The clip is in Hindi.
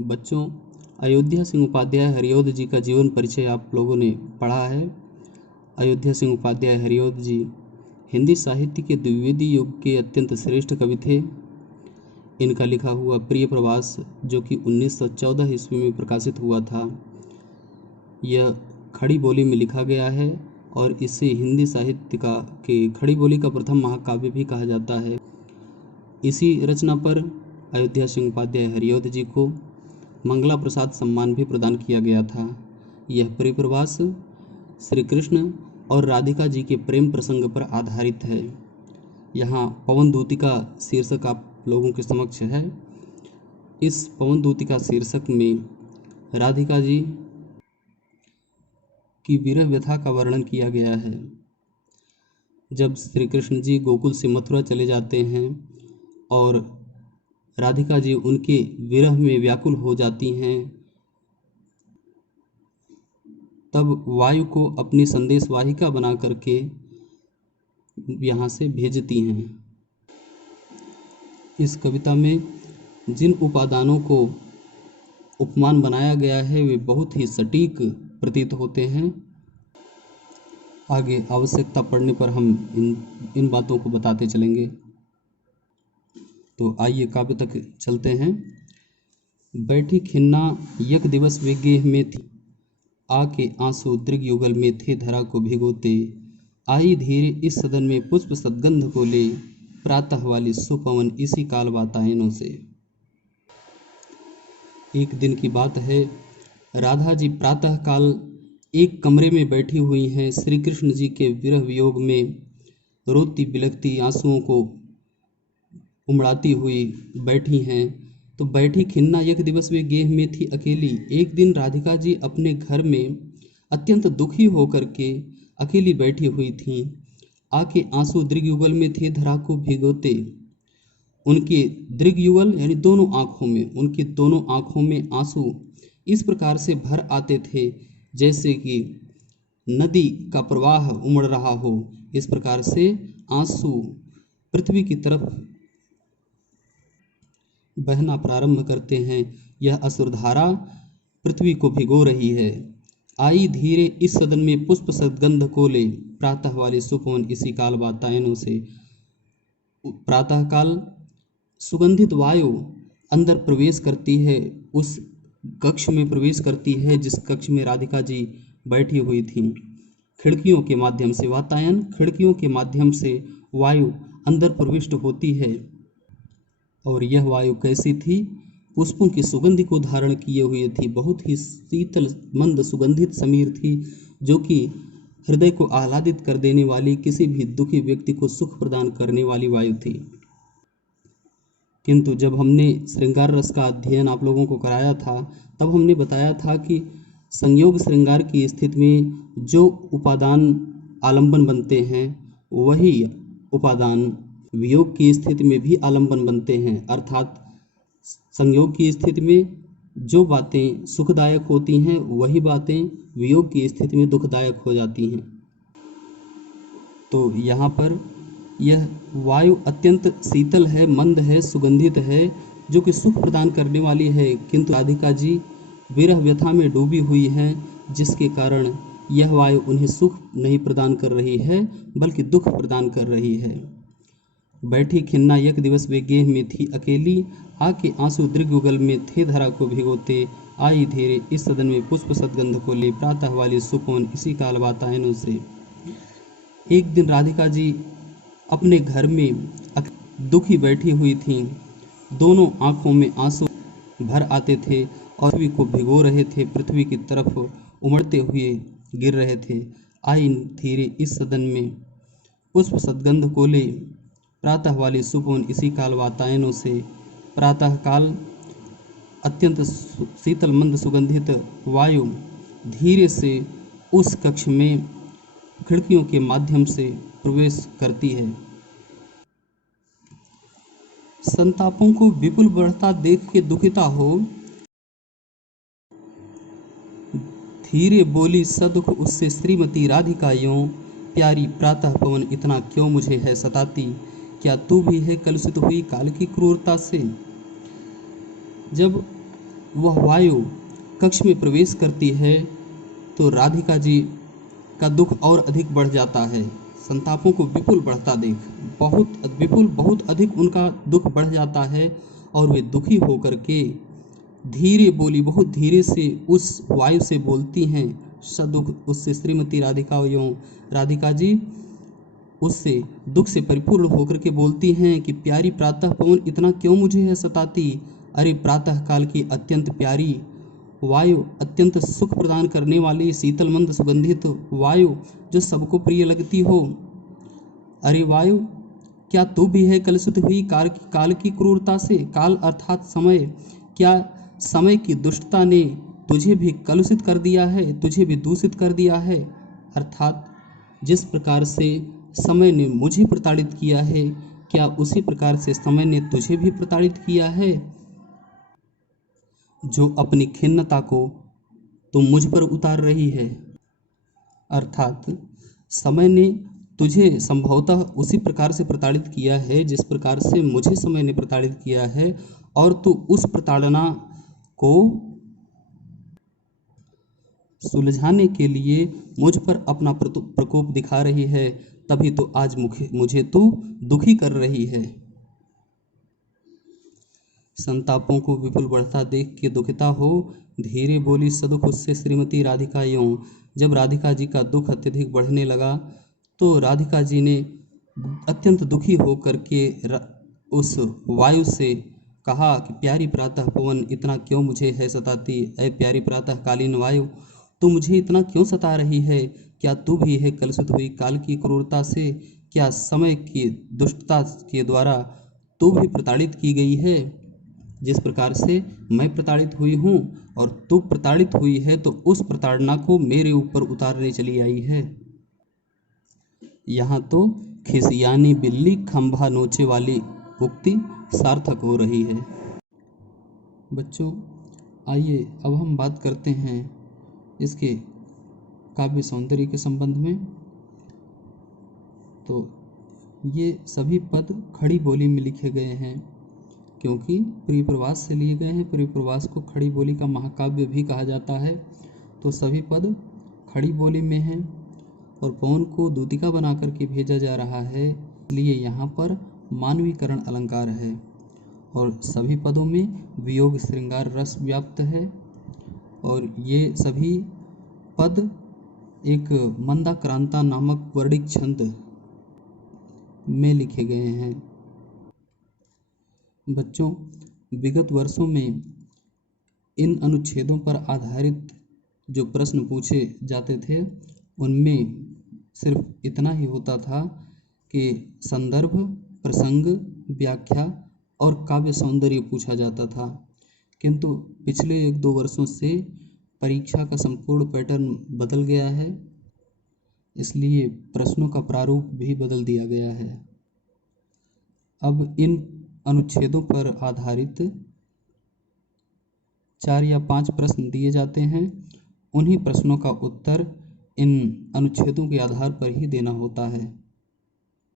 बच्चों, अयोध्या सिंह उपाध्याय हरिऔध जी का जीवन परिचय आप लोगों ने पढ़ा है। अयोध्या सिंह उपाध्याय हरिऔध जी हिंदी साहित्य के द्विवेदी युग के अत्यंत श्रेष्ठ कवि थे। इनका लिखा हुआ प्रिय प्रवास, जो कि 1914 ईस्वी में प्रकाशित हुआ था, यह खड़ी बोली में लिखा गया है और इसे हिंदी साहित्य के खड़ी बोली का प्रथम महाकाव्य भी कहा जाता है। इसी रचना पर अयोध्या सिंह उपाध्याय हरिऔध जी को मंगला प्रसाद सम्मान भी प्रदान किया गया था। यह परिप्रवास श्री कृष्ण और राधिका जी के प्रेम प्रसंग पर आधारित है। यहाँ पवन दूतिका शीर्षक आप लोगों के समक्ष है। इस पवन दूतिका शीर्षक में राधिका जी की विरह व्यथा का वर्णन किया गया है। जब श्री कृष्ण जी गोकुल से मथुरा चले जाते हैं और राधिका जी उनके विरह में व्याकुल हो जाती हैं, तब वायु को अपनी संदेशवाहिका बना करके यहाँ से भेजती हैं। इस कविता में जिन उपादानों को उपमान बनाया गया है वे बहुत ही सटीक प्रतीत होते हैं। आगे आवश्यकता पड़ने पर हम इन बातों को बताते चलेंगे। तो आइए काव्य तक चलते हैं। बैठी खिन्ना यक दिवस वे गेह में थी, आके आंसू दृग युगल में थे धरा को भिगोते। आई धीरे इस सदन में पुष्प सद्गंध को ले, प्रातः वाली सुपवन इसी काल वातायनों से। एक दिन की बात है, राधा जी प्रातः काल एक कमरे में बैठी हुई हैं। श्री कृष्ण जी के विरह वियोग में रोती बिलखती आंसुओं को उमड़ाती हुई बैठी हैं। तो बैठी खिन्ना एक दिवस वे गेह में थी अकेली। एक दिन राधिका जी अपने घर में अत्यंत दुखी होकर के अकेली बैठी हुई थीं। आके आंसू दृग युगल में थे धरा को भिगोते। उनके दृग युगल यानी दोनों आँखों में, उनकी दोनों आँखों में आंसू इस प्रकार से भर आते थे जैसे कि नदी का प्रवाह उमड़ रहा हो। इस प्रकार से आंसू पृथ्वी की तरफ बहना प्रारंभ करते हैं। यह असुरधारा पृथ्वी को भिगो रही है। आई धीरे इस सदन में पुष्प सद्गंध को ले, प्रातः वाले सुपवन इसी काल वातायनों से। प्रातः काल सुगंधित वायु अंदर प्रवेश करती है, उस कक्ष में प्रवेश करती है जिस कक्ष में राधिका जी बैठी हुई थीं। खिड़कियों के माध्यम से वातायन, खिड़कियों के माध्यम से वायु अंदर प्रविष्ट होती है। और यह वायु कैसी थी? पुष्पों की सुगंधि को धारण किए हुए थी। बहुत ही शीतल मंद सुगंधित समीर थी, जो कि हृदय को आह्लादित कर देने वाली, किसी भी दुखी व्यक्ति को सुख प्रदान करने वाली वायु थी। किंतु जब हमने श्रृंगार रस का अध्ययन आप लोगों को कराया था, तब हमने बताया था कि संयोग श्रृंगार की स्थिति में जो उपादान आलंबन बनते हैं, वही उपादान वियोग की स्थिति में भी आलंबन बनते हैं। अर्थात संयोग की स्थिति में जो बातें सुखदायक होती हैं, वही बातें वियोग की स्थिति में दुखदायक हो जाती हैं। तो यहाँ पर यह वायु अत्यंत शीतल है, मंद है, सुगंधित है, जो कि सुख प्रदान करने वाली है। किंतु राधिका जी विरह व्यथा में डूबी हुई हैं, जिसके कारण यह वायु उन्हें सुख नहीं प्रदान कर रही है, बल्कि दुख प्रदान कर रही है। बैठी खिन्ना एक दिवस वे गेह में थी अकेली, आके आंसू दृग युगल में थे धरा को भिगोते। आई धीरे इस सदन में पुष्प सद्गंध को ले, प्रातः वाली सुपवन इसी काल वातायनों से। एक दिन राधिका जी अपने घर में दुखी बैठी हुई थीं। दोनों आँखों में आंसू भर आते थे और पृथ्वी को भिगो रहे थे, पृथ्वी की तरफ उमड़ते हुए गिर रहे थे। आई धीरे इस सदन में पुष्प सद्गंध को ले, प्रातः वाले सुपवन इसी काल वातायनों से। प्रातः काल अत्यंत शीतल मंद सुगंधित वायु धीरे से उस कक्ष में खिड़कियों के माध्यम से प्रवेश करती है। संतापों को विपुल बढ़ता देख के दुखिता हो, धीरे बोली सदुख उससे श्रीमती राधिका यों। प्यारी प्रातः पवन इतना क्यों मुझे है सताती, क्या तू भी है कलुषित हुई काल की क्रूरता से। जब वह वायु कक्ष में प्रवेश करती है तो राधिका जी का दुख और अधिक बढ़ जाता है। संतापों को विपुल बढ़ता देख बहुत अधिक उनका दुख बढ़ जाता है और वे दुखी होकर के धीरे बोली, बहुत धीरे से उस वायु से बोलती हैं। सदुख उससे श्रीमती राधिका एवं राधिका जी उससे दुख से परिपूर्ण होकर के बोलती हैं कि प्यारी प्रातः पवन इतना क्यों मुझे है सताती। अरे प्रातः काल की अत्यंत प्यारी वायु, अत्यंत सुख प्रदान करने वाली शीतल मंद सुगंधित वायु जो सबको प्रिय लगती हो। अरे वायु, क्या तू भी है कलुषित हुई काल की क्रूरता से। काल अर्थात समय, क्या समय की दुष्टता ने तुझे भी कलुषित कर दिया है, तुझे भी दूषित कर दिया है। अर्थात जिस प्रकार से समय ने मुझे प्रताड़ित किया है, क्या उसी प्रकार से समय ने तुझे भी प्रताड़ित किया है। जो अपनी खिन्नता को तुम मुझ पर उतार रही है। अर्थात समय ने तुझे संभवतः उसी प्रकार से प्रताड़ित किया है जिस प्रकार से मुझे समय ने प्रताड़ित किया है, और तू उस प्रताड़ना को सुलझाने के लिए मुझ पर अपना प्रकोप दिखा रही है। तभी तो आज मुझे तू दुखी कर रही है। संतापों को विपुल बढ़ता देख के दुखिता हो धीरे बोली सदुख उससे श्रीमती राधिका यूं। जब राधिका जी का दुख अत्यधिक बढ़ने लगा तो राधिका जी ने अत्यंत दुखी होकर के उस वायु से कहा कि प्यारी प्रातः पवन इतना क्यों मुझे है सताती। ऐ प्यारी प्रातः कालीन वायु, तू मुझे इतना क्यों सता रही है। क्या तू भी है कलुषित हुई काल की क्रूरता से। क्या समय की दुष्टता के द्वारा तू भी प्रताड़ित की गई है। जिस प्रकार से मैं प्रताड़ित हुई हूँ और तू प्रताड़ित हुई है, तो उस प्रताड़ना को मेरे ऊपर उतारने चली आई है। यहाँ तो खिसियानी बिल्ली खंभा नोचे वाली उक्ति सार्थक हो रही है। बच्चों, आइए अब हम बात करते हैं इसके काव्य सौंदर्य के संबंध में। तो ये सभी पद खड़ी बोली में लिखे गए हैं, क्योंकि प्रियप्रवास से लिए गए हैं। प्रियप्रवास को खड़ी बोली का महाकाव्य भी कहा जाता है। तो सभी पद खड़ी बोली में हैं और पवन को दूतिका बना करके भेजा जा रहा है, इसलिए यहाँ पर मानवीकरण अलंकार है और सभी पदों में वियोग श्रृंगार रस व्याप्त है। और ये सभी पद एक मंदाक्रांता नामक वर्णिक छंद में लिखे गए हैं। बच्चों, विगत वर्षों में इन अनुच्छेदों पर आधारित जो प्रश्न पूछे जाते थे उनमें सिर्फ इतना ही होता था कि संदर्भ, प्रसंग, व्याख्या और काव्य सौंदर्य पूछा जाता था। किंतु पिछले 1-2 वर्षों से परीक्षा का संपूर्ण पैटर्न बदल गया है, इसलिए प्रश्नों का प्रारूप भी बदल दिया गया है। अब इन अनुच्छेदों पर आधारित 4 या 5 प्रश्न दिए जाते हैं। उन्हीं प्रश्नों का उत्तर इन अनुच्छेदों के आधार पर ही देना होता है।